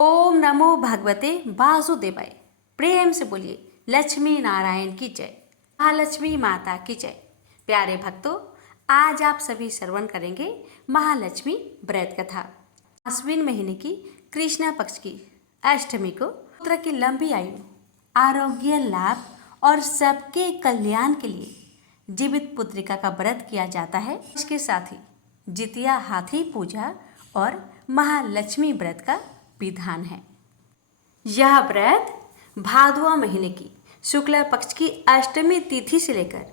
ओम नमो भगवते वासुदेवाय। प्रेम से बोलिए लक्ष्मी नारायण की जय, महालक्ष्मी माता की जय। प्यारे भक्तों, आज आप सभी श्रवण करेंगे महालक्ष्मी व्रत कथा। आश्विन महीने की कृष्णा पक्ष की अष्टमी को पुत्र की लंबी आयु, आरोग्य लाभ और सबके कल्याण के लिए जीवित पुत्रिका का व्रत किया जाता है। इसके साथ ही जितिया हाथी पूजा और महालक्ष्मी व्रत का विधान है। यह व्रत भादुआ महीने की शुक्ल पक्ष की अष्टमी तिथि से लेकर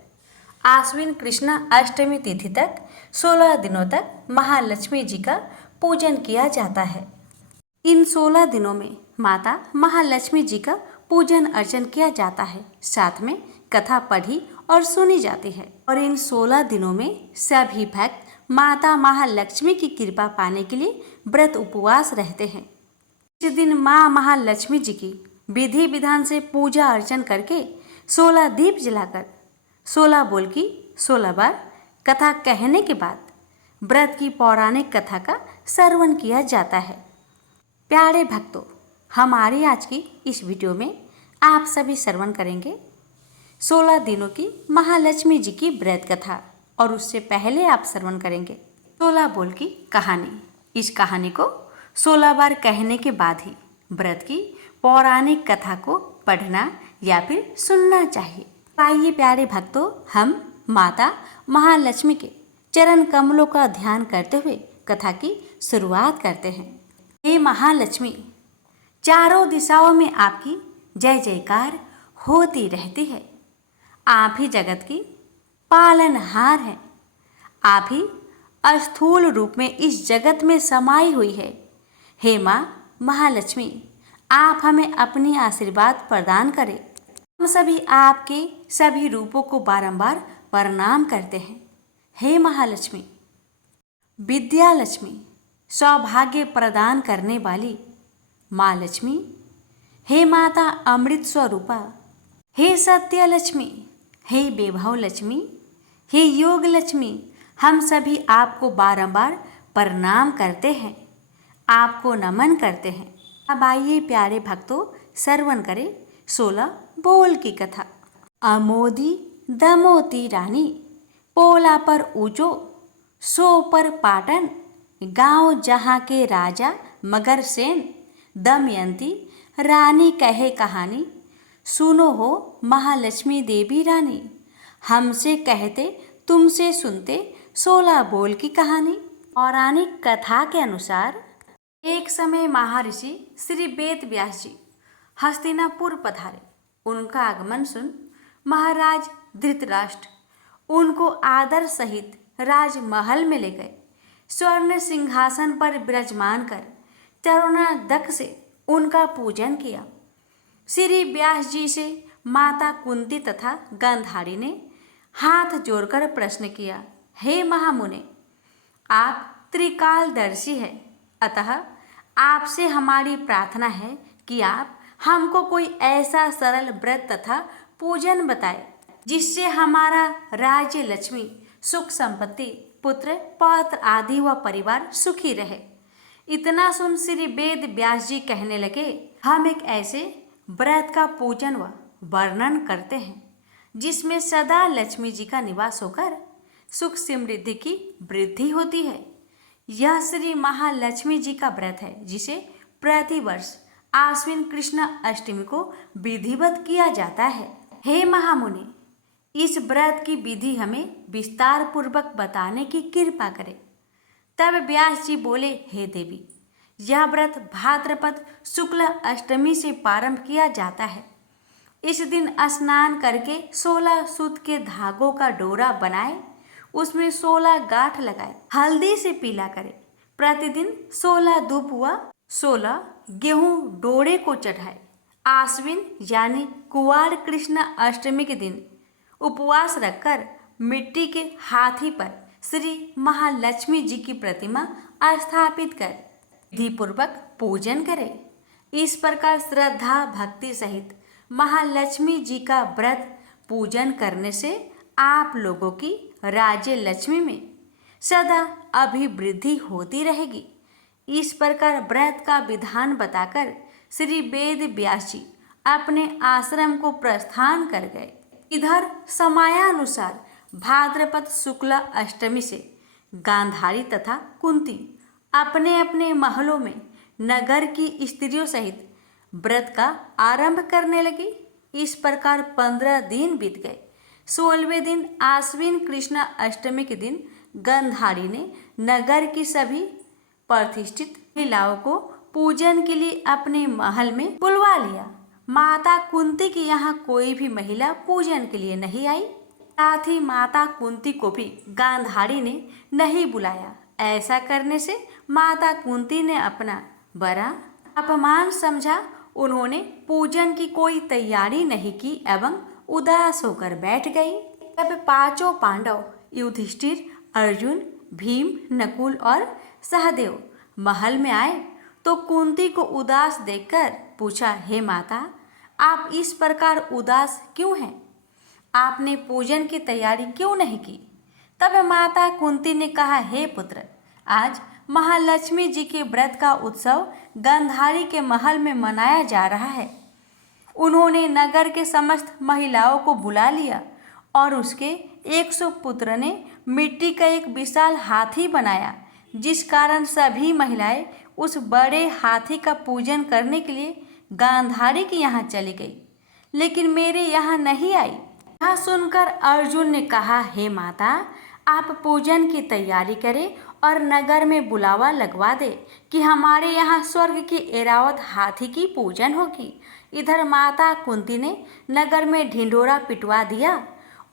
आश्विन कृष्णा अष्टमी तिथि तक 16 दिनों तक महालक्ष्मी जी का पूजन किया जाता है। इन 16 दिनों में माता महालक्ष्मी जी का पूजन अर्चन किया जाता है, साथ में कथा पढ़ी और सुनी जाती है। और इन 16 दिनों में सभी भक्त माता महालक्ष्मी की कृपा पाने के लिए व्रत उपवास रहते हैं। इस दिन माँ महालक्ष्मी जी की विधि विधान से पूजा अर्चन करके 16 दीप जलाकर 16 बोल की 16 बार कथा कहने के बाद व्रत की पौराणिक कथा का श्रवण किया जाता है। प्यारे भक्तों, हमारी आज की इस वीडियो में आप सभी श्रवण करेंगे 16 दिनों की महालक्ष्मी जी की व्रत कथा, और उससे पहले आप श्रवण करेंगे 16 बोल की कहानी। इस कहानी को 16 बार कहने के बाद ही व्रत की पौराणिक कथा को पढ़ना या फिर सुनना चाहिए। आइए प्यारे भक्तों, हम माता महालक्ष्मी के चरण कमलों का ध्यान करते हुए कथा की शुरुआत करते हैं। हे महालक्ष्मी, चारों दिशाओं में आपकी जय जयकार होती रहती है। आप ही जगत की पालनहार हैं। आप ही अस्थूल रूप में इस जगत में समाई हुई है। हे माँ महालक्ष्मी, आप हमें अपनी आशीर्वाद प्रदान करें। हम सभी आपके सभी रूपों को बारंबार प्रणाम करते हैं। हे महालक्ष्मी, विद्या लक्ष्मी, सौभाग्य प्रदान करने वाली माँ लक्ष्मी, हे माता अमृत स्वरूपा, हे सत्य लक्ष्मी, हे वैभव लक्ष्मी, हे योग लक्ष्मी, हम सभी आपको बारंबार प्रणाम करते हैं, आपको नमन करते हैं। अब आइए प्यारे भक्तों, श्रवण करें 16 बोल की कथा। अमोदी दमोती रानी, पोला पर ऊंचो सो पर पाटन, गांव जहाँ के राजा मगर सेन, दमयंती रानी कहे कहानी, सुनो हो महालक्ष्मी देवी रानी, हमसे कहते तुमसे सुनते 16 बोल की कहानी। पौराणिक कथा के अनुसार एक समय महर्षि श्री वेद व्यास जी हस्तिनापुर पधारे। उनका आगमन सुन महाराज धृतराष्ट्र उनको आदर सहित राजमहल में ले गए। स्वर्ण सिंहासन पर विराजमान कर चरणोदक से उनका पूजन किया। श्री व्यास जी से माता कुंती तथा गांधारी ने हाथ जोड़कर प्रश्न किया, हे महामुने, आप त्रिकालदर्शी हैं, अतः आपसे हमारी प्रार्थना है कि आप हमको कोई ऐसा सरल व्रत तथा पूजन बताए जिससे हमारा राज्य लक्ष्मी, सुख संपत्ति, पुत्र पौत्र आदि व परिवार सुखी रहे। इतना सुन श्री वेद व्यास जी कहने लगे, हम एक ऐसे व्रत का पूजन व वर्णन करते हैं जिसमें सदा लक्ष्मी जी का निवास होकर सुख समृद्धि की वृद्धि होती है। यह श्री महालक्ष्मी जी का व्रत है जिसे प्रतिवर्ष आश्विन कृष्ण अष्टमी को विधिवत किया जाता है। हे महामुनि, इस व्रत की विधि हमें विस्तार पूर्वक बताने की कृपा करें। तब व्यास जी बोले, हे देवी, यह व्रत भाद्रपद शुक्ल अष्टमी से प्रारंभ किया जाता है। इस दिन स्नान करके 16 सूत के धागों का डोरा बनाए, उसमें 16 गांठ लगाए, हल्दी से पीला करे। प्रतिदिन 16 धूप व 16 गेहूं डोरे को चढ़ाए। आश्विन यानी कुवार कृष्ण अष्टमी के दिन उपवास रखकर मिट्टी के हाथी पर श्री महालक्ष्मी जी की प्रतिमा स्थापित कर विधिपूर्वक पूजन करे। इस प्रकार श्रद्धा भक्ति सहित महालक्ष्मी जी का व्रत पूजन करने से आप लोगों की राज्य लक्ष्मी में सदा अभिवृद्धि होती रहेगी। इस प्रकार व्रत का विधान बताकर श्री वेद व्यास जी अपने आश्रम को प्रस्थान कर गए। इधर समयानुसार भाद्रपद शुक्ला अष्टमी से गांधारी तथा कुंती अपने अपने महलों में नगर की स्त्रियों सहित व्रत का आरंभ करने लगी। इस प्रकार 15 दिन बीत गए। 16वें दिन आश्विन कृष्णा अष्टमी के दिन गांधारी ने नगर की सभी प्रतिष्ठित महिलाओं को पूजन के लिए अपने महल में बुलवा लिया। माता कुंती की यहाँ कोई भी महिला पूजन के लिए नहीं आई। साथ ही माता कुंती को भी गांधारी ने नहीं बुलाया। ऐसा करने से माता कुंती ने अपना बड़ा अपमान समझा। उन्होंने पूजन की कोई तैयारी नहीं की एवं उदास होकर बैठ गई। तब पांचों पांडव युधिष्ठिर, अर्जुन, भीम, नकुल और सहदेव महल में आए तो कुंती को उदास देखकर पूछा, हे माता, आप इस प्रकार उदास क्यों हैं? आपने पूजन की तैयारी क्यों नहीं की? तब माता कुंती ने कहा, हे पुत्र, आज महालक्ष्मी जी के व्रत का उत्सव गांधारी के महल में मनाया जा रहा है। उन्होंने नगर के समस्त महिलाओं को बुला लिया और उसके 100 पुत्र ने मिट्टी का एक विशाल हाथी बनाया, जिस कारण सभी महिलाएं उस बड़े हाथी का पूजन करने के लिए गांधारी के यहाँ चली गई, लेकिन मेरे यहाँ नहीं आई। यह सुनकर अर्जुन ने कहा, हे माता, आप पूजन की तैयारी करें और नगर में बुलावा लगवा दे कि हमारे यहाँ स्वर्ग की ऐरावत हाथी की पूजन होगी। इधर माता कुंती ने नगर में ढिंढोरा पिटवा दिया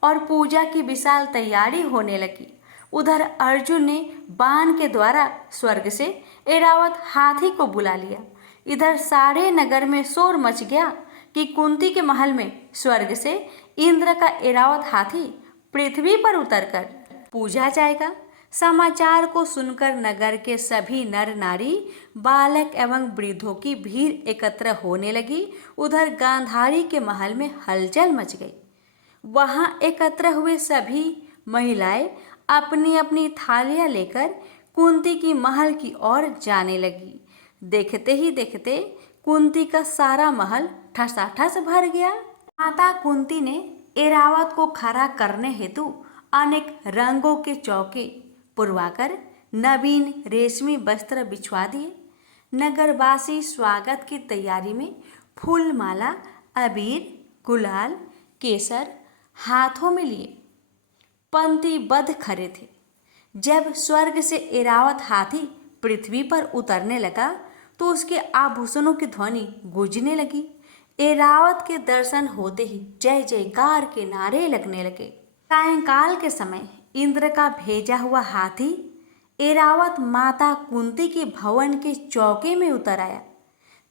और पूजा की विशाल तैयारी होने लगी। उधर अर्जुन ने बाण के द्वारा स्वर्ग से ऐरावत हाथी को बुला लिया। इधर सारे नगर में शोर मच गया कि कुंती के महल में स्वर्ग से इंद्र का ऐरावत हाथी पृथ्वी पर उतरकर पूजा जाएगा। समाचार को सुनकर नगर के सभी नर नारी, बालक एवं वृद्धों की भीड़ एकत्र होने लगी। उधर गांधारी के महल में हलचल मच गई। वहां एकत्र हुए सभी महिलाएं अपनी अपनी थालियां लेकर कुंती की महल की ओर जाने लगी। देखते ही देखते कुंती का सारा महल ठसाठस भर गया। माता कुंती ने ऐरावत को खड़ा करने हेतु अनेक रंगों के चौके पुरवाकर नवीन रेशमी वस्त्र बिछवा दिए। नगरवासी स्वागत की तैयारी में फूल माला, अबीर, गुलाल, केसर हाथों में लिए पंक्तिबद्ध खड़े थे। जब स्वर्ग से ऐरावत हाथी पृथ्वी पर उतरने लगा तो उसके आभूषणों की ध्वनि गूंजने लगी। ऐरावत के दर्शन होते ही जय जयकार के नारे लगने लगे। सायंकाल के समय इंद्र का भेजा हुआ हाथी ऐरावत माता कुंती के भवन के चौके में उतर आया।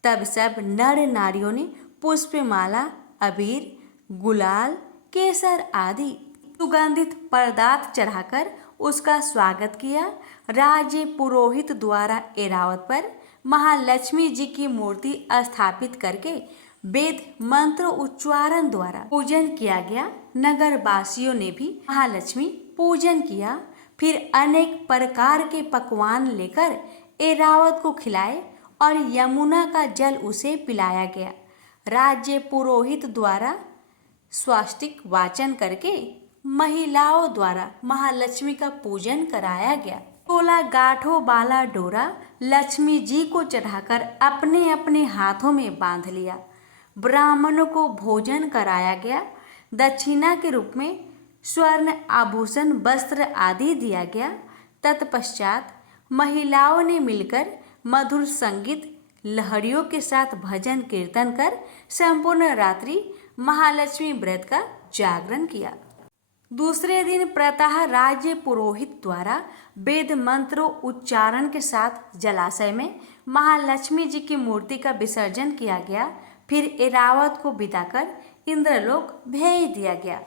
तब सब नर नारियों ने पुष्पमाला, अबीर, गुलाल, केसर आदि सुगंधित पदार्थ चढ़ाकर उसका स्वागत किया। राज्य पुरोहित द्वारा ऐरावत पर महालक्ष्मी जी की मूर्ति स्थापित करके वेद मंत्र उच्चारण द्वारा पूजन किया गया। नगर वासियों ने भी महालक्ष्मी पूजन किया। फिर अनेक प्रकार के पकवान लेकर ऐरावत को खिलाए और यमुना का जल उसे पिलाया गया। राज्य पुरोहित द्वारा स्वास्तिक वाचन करके महिलाओं द्वारा महालक्ष्मी का पूजन कराया गया। 16 गांठों वाला डोरा लक्ष्मी जी को चढ़ाकर अपने अपने हाथों में बांध लिया। ब्राह्मणों को भोजन कराया गया। दक्षिणा के रूप में स्वर्ण आभूषण, वस्त्र आदि दिया गया। तत्पश्चात महिलाओं ने मिलकर मधुर संगीत, लहरियों के साथ भजन कीर्तन कर संपूर्ण रात्रि महालक्ष्मी व्रत का जागरण किया। दूसरे दिन प्रातः राज्य पुरोहित द्वारा वेद मंत्रों उच्चारण के साथ जलाशय में महालक्ष्मी जी की मूर्ति का विसर्जन किया गया। फिर ऐरावत को विदा कर इंद्रलोक भेज दिया गया।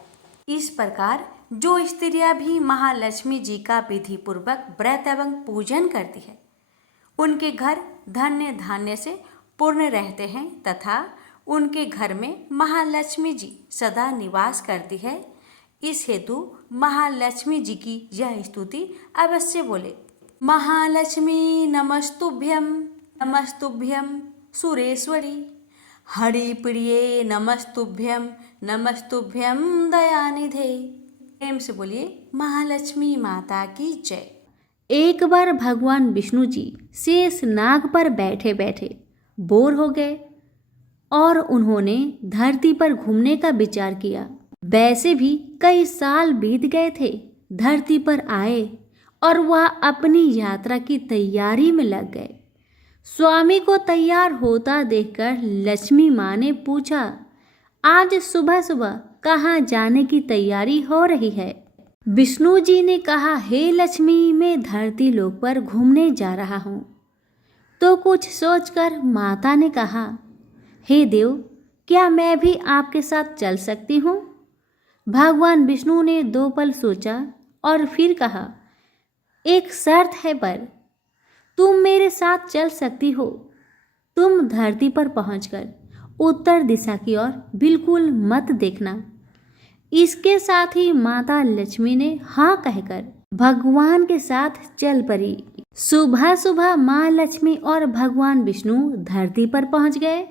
इस प्रकार जो स्त्रियां भी महालक्ष्मी जी का विधि पूर्वक व्रत एवं पूजन करती है, उनके घर धन्य धान्य से पूर्ण रहते हैं तथा उनके घर में महालक्ष्मी जी सदा निवास करती है। इस हेतु महालक्ष्मी जी की यह स्तुति अवश्य बोले। महालक्ष्मी नमस्तुभ्यं नमस्तुभ्यं सुरेश्वरी, हरिप्रिये नमस्तुभ्यं नमस्तुभ्यं दयानिधे। प्रेम से बोलिए महालक्ष्मी माता की जय। एक बार भगवान विष्णु जी शेष नाग पर बैठे बैठे बोर हो गए और उन्होंने धरती पर घूमने का विचार किया। वैसे भी कई साल बीत गए थे, धरती पर आए और वह अपनी यात्रा की तैयारी में लग गए। स्वामी को तैयार होता देखकर लक्ष्मी माँ ने पूछा, आज सुबह सुबह कहाँ जाने की तैयारी हो रही है? विष्णु जी ने कहा, हे लक्ष्मी, मैं धरती लोक पर घूमने जा रहा हूँ। तो कुछ सोचकर माता ने कहा, हे देव, क्या मैं भी आपके साथ चल सकती हूँ? भगवान विष्णु ने 2 पल सोचा और फिर कहा, एक शर्त है, पर तुम मेरे साथ चल सकती हो। तुम धरती पर पहुंचकर उत्तर दिशा की ओर बिल्कुल मत देखना। इसके साथ ही माता लक्ष्मी ने हाँ कहकर भगवान के साथ चल पड़ी। सुबह सुबह माँ लक्ष्मी और भगवान विष्णु धरती पर पहुंच गए।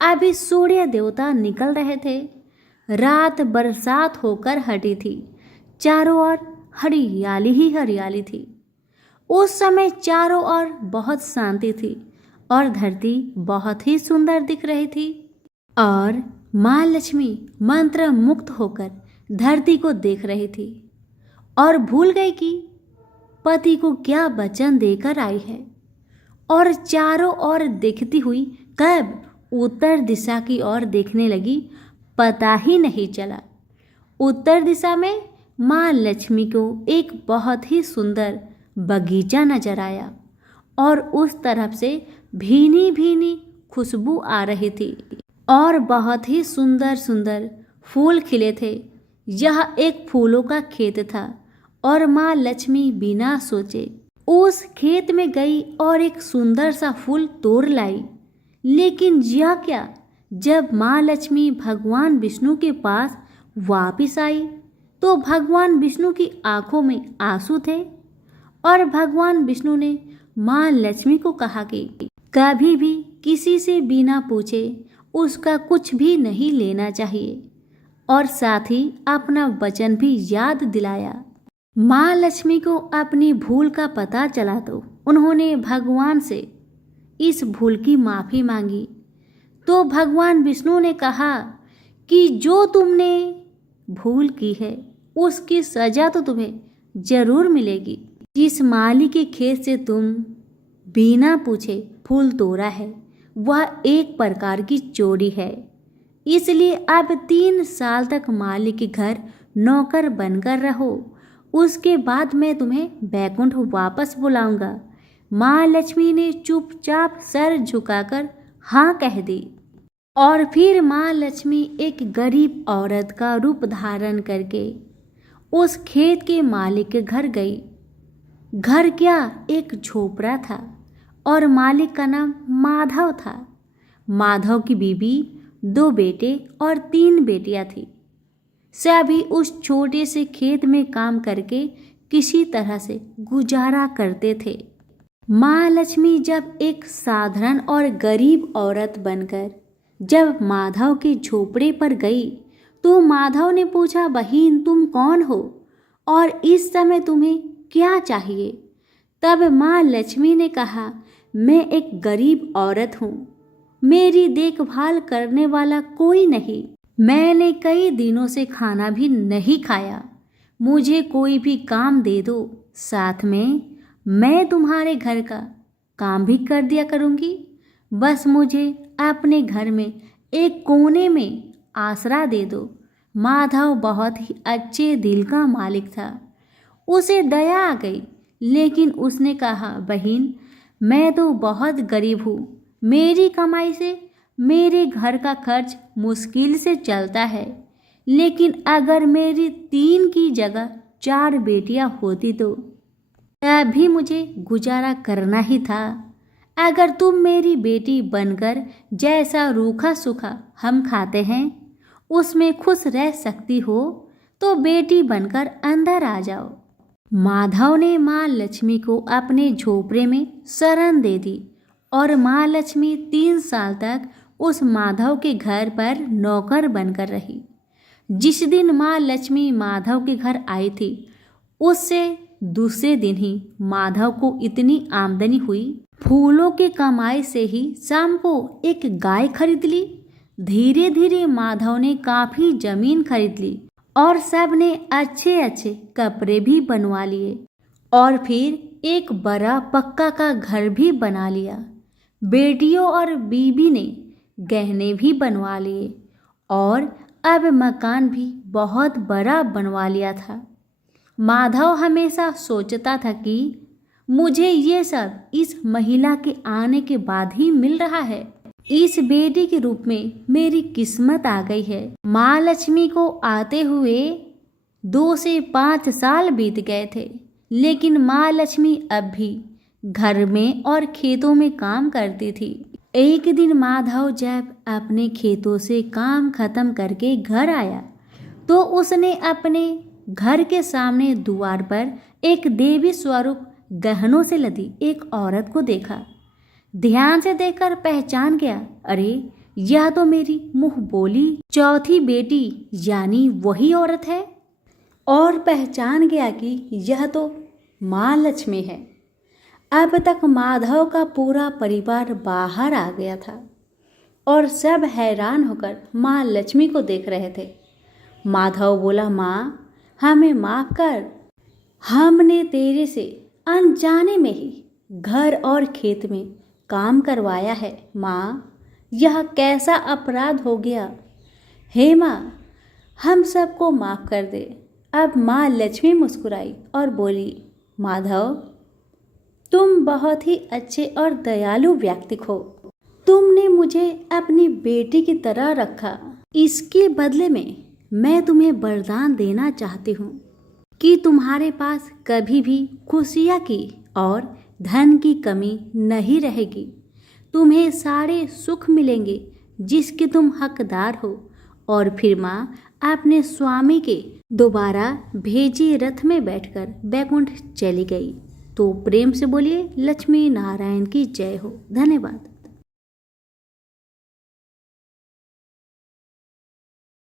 अभी सूर्य देवता निकल रहे थे। रात बरसात होकर हटी थी। चारों ओर हरियाली ही हरियाली थी। उस समय चारों ओर बहुत शांति थी और धरती बहुत ही सुंदर दिख रही थी। और माँ लक्ष्मी मंत्र मुक्त होकर धरती को देख रही थी और भूल गई कि पति को क्या वचन देकर आई है, और चारों ओर देखती हुई कब उत्तर दिशा की ओर देखने लगी, पता ही नहीं चला। उत्तर दिशा में माँ लक्ष्मी को एक बहुत ही सुंदर बगीचा नजर आया और उस तरफ से भीनी भीनी खुशबू आ रही थी और बहुत ही सुंदर सुंदर फूल खिले थे। यह एक फूलों का खेत था और माँ लक्ष्मी बिना सोचे उस खेत में गई और एक सुंदर सा फूल तोड़ लाई। लेकिन यह क्या, जब माँ लक्ष्मी भगवान विष्णु के पास वापिस आई तो भगवान विष्णु की आंखों में आंसू थे और भगवान विष्णु ने माँ लक्ष्मी को कहा कि कभी भी किसी से बिना पूछे उसका कुछ भी नहीं लेना चाहिए, और साथ ही अपना वचन भी याद दिलाया। माँ लक्ष्मी को अपनी भूल का पता चला तो उन्होंने भगवान से इस भूल की माफ़ी मांगी। तो भगवान विष्णु ने कहा कि जो तुमने भूल की है उसकी सजा तो तुम्हें जरूर मिलेगी। जिस माली के खेत से तुम बिना पूछे फूल तोड़ा है वह एक प्रकार की चोरी है। इसलिए अब 3 साल तक माली के घर नौकर बनकर रहो। उसके बाद मैं तुम्हें बैकुंठ वापस बुलाऊंगा। माँ लक्ष्मी ने चुपचाप सर झुकाकर हाँ कह दी और फिर माँ लक्ष्मी एक गरीब औरत का रूप धारण करके उस खेत के मालिक के घर गई। घर क्या, एक झोपड़ा था और मालिक का नाम माधव था। माधव की बीवी, 2 बेटे और 3 बेटियां थी। सभी उस छोटे से खेत में काम करके किसी तरह से गुजारा करते थे। माँ लक्ष्मी जब एक साधारण और गरीब औरत बनकर जब माधव के झोपड़े पर गई तो माधव ने पूछा, बहन तुम कौन हो और इस समय तुम्हें क्या चाहिए? तब माँ लक्ष्मी ने कहा, मैं एक गरीब औरत हूँ, मेरी देखभाल करने वाला कोई नहीं। मैंने कई दिनों से खाना भी नहीं खाया। मुझे कोई भी काम दे दो, साथ में मैं तुम्हारे घर का काम भी कर दिया करूँगी। बस मुझे अपने घर में एक कोने में आसरा दे दो। माधव बहुत ही अच्छे दिल का मालिक था। उसे दया आ गई, लेकिन उसने कहा, बहन मैं तो बहुत गरीब हूँ। मेरी कमाई से मेरे घर का खर्च मुश्किल से चलता है, लेकिन अगर मेरी 3 की जगह 4 बेटियां होती तो तभी मुझे गुजारा करना ही था। अगर तुम मेरी बेटी बनकर जैसा रूखा सूखा हम खाते हैं उसमें खुश रह सकती हो तो बेटी बनकर अंदर आ जाओ। माधव ने माँ लक्ष्मी को अपने झोपड़े में शरण दे दी और माँ लक्ष्मी 3 साल तक उस माधव के घर पर नौकर बनकर रही। जिस दिन माँ लक्ष्मी माधव के घर आई थी, उससे दूसरे दिन ही माधव को इतनी आमदनी हुई, फूलों की कमाई से ही शाम को एक गाय खरीद ली। धीरे धीरे माधव ने काफी जमीन खरीद ली और सब ने अच्छे अच्छे कपड़े भी बनवा लिए और फिर एक बड़ा पक्का का घर भी बना लिया। बेटियों और बीबी ने गहने भी बनवा लिए और अब मकान भी बहुत बड़ा बनवा लिया था। माधव हमेशा सोचता था कि मुझे ये सब इस महिला के आने के बाद ही मिल रहा है। इस बेटी के रूप में मेरी किस्मत आ गई है। माँ लक्ष्मी को आते हुए 2 से 5 साल बीत गए थे, लेकिन माँ लक्ष्मी अब भी घर में और खेतों में काम करती थी। एक दिन माधव जब अपने खेतों से काम खत्म करके घर आया तो उसने अपने घर के सामने द्वार पर एक देवी स्वरूप गहनों से लदी एक औरत को देखा। ध्यान से देखकर पहचान गया, अरे यह तो मेरी मुंह बोली चौथी बेटी यानी वही औरत है। और पहचान गया कि यह तो माँ लक्ष्मी है। अब तक माधव का पूरा परिवार बाहर आ गया था और सब हैरान होकर माँ लक्ष्मी को देख रहे थे। माधव बोला, माँ हमें माफ कर, हमने तेरे से अनजाने में ही घर और खेत में काम करवाया है। माँ यह कैसा अपराध हो गया। हे माँ हम सबको माफ कर दे। अब माँ लक्ष्मी मुस्कुराई और बोली, माधव तुम बहुत ही अच्छे और दयालु व्यक्ति हो। तुमने मुझे अपनी बेटी की तरह रखा। इसके बदले में मैं तुम्हें वरदान देना चाहती हूँ कि तुम्हारे पास कभी भी खुशियाँ की और धन की कमी नहीं रहेगी। तुम्हें सारे सुख मिलेंगे जिसके तुम हकदार हो। और फिर माँ अपने स्वामी के दोबारा भेजे रथ में बैठकर बैकुंठ चली गई। तो प्रेम से बोलिए लक्ष्मी नारायण की जय हो। धन्यवाद।